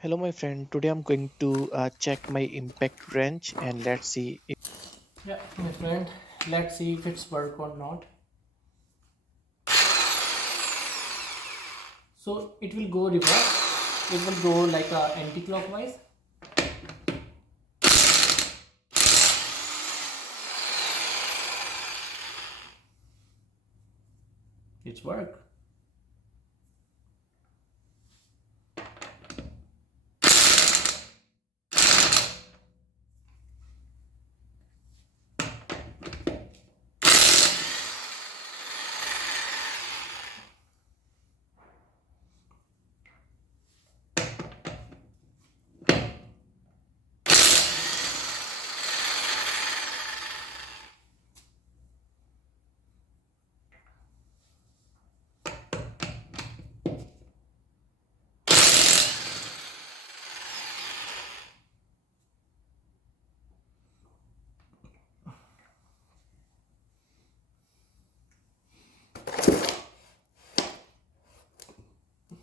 Hello, my friend. Today I'm going to check my impact wrench and let's see if. Yeah, my friend, let's see if it's work or not. So it will go reverse. It will go like anti-clockwise. It's work.